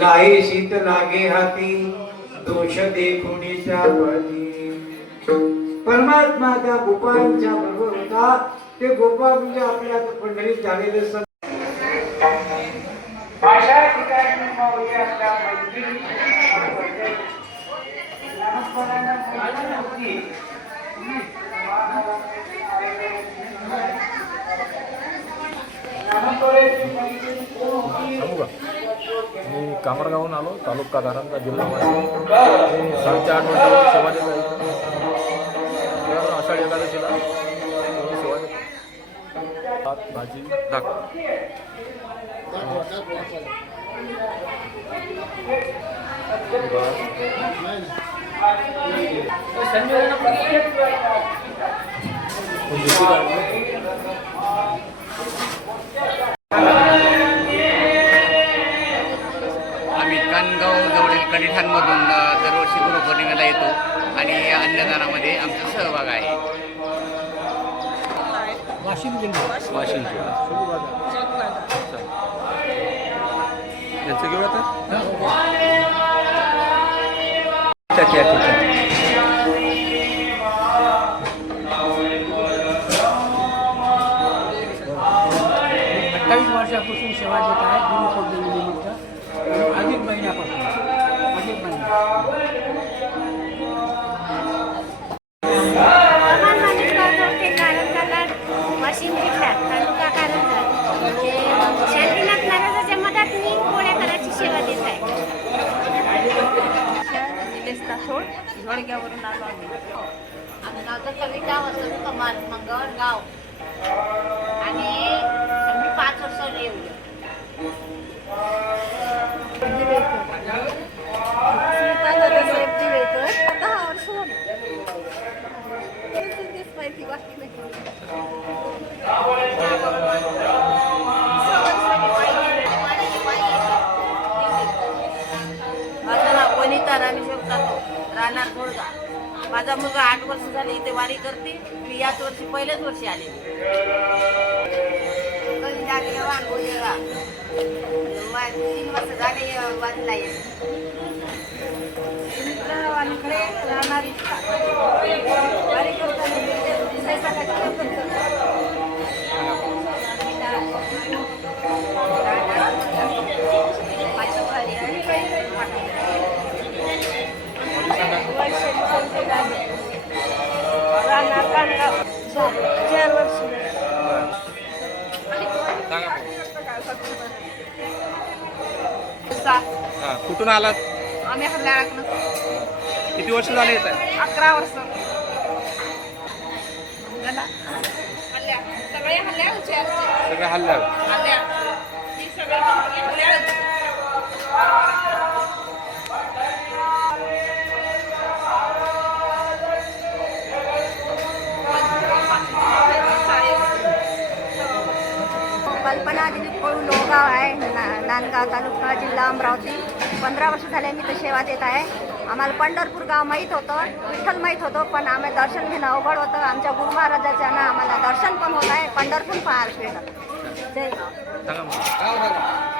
लाही शीत लागे हाती दोष देखुनीच्या पदी परमात्मा त्या गोपांच्या बरोबर होता. ते गोपा म्हणजे आपल्या पंढरीत झालेले संत अशा ठिकाणी माऊली असल्या मैत्री मी कामरगावहून आलो, तालुका धारणचा, जिल्हा वाशिम. 8:30 वाजता सेवा देत आहे. आषाढी एकादशीला सेवा देतो. भात भाजी दाखव. कलिठांमधून दरवर्षी गुरुपौर्णिमेला येतो आणि या अन्नदानामध्ये आमचा सहभाग आहे. वाशिम जिल्हा यांचं घेऊ आता. वर्षापासून सेवा देत आहे. गुरुपौर्णिमेनिमित्त अधिक महिन्यापासून वाशिम जिल्हा तालुका कारंजा शांतीनाथ महाराजाच्या मठात मी पोळ्या करायची सेवा देत आहे. झोडग्यावरून आलो आम्ही. आमचं नाव कविता वसंत कमाल मंगळगाव आणि आम्ही 5 वर्ष येऊ. माझं नाव वनिता रामेश्वर काको, राहणार घोडगा. माझा मुलगा 8 वर्ष झाले इथे वारी करते. मी याच वर्षी पहिल्याच वर्षी आले. 3 वर्ष झाले वारीला येते. राहणार वारी करताना कुठून आलात? आम्ही हल्ल्याकडनं. किती वर्ष झाले येत आहे? 11 वर्ष. सगळे हल्ल्या सगळे हल्ल्या. हल्ल्या ही सगळे हल्ल्या. नांदगाव तालुका जिल्हा अमरावती. 15 वर्ष झाले मी तर सेवा देत आहे. आम्हाला पंढरपूर गाव माहीत होतं, विठ्ठल माहीत होतं, पण आम्ही दर्शन घेणं अवघड होतं. आमच्या गुरु महाराजाच्या ना आम्हाला दर्शन पण होत आहे, पंढरपूर पाहायला भेटत. जय गाव. सांगा मग.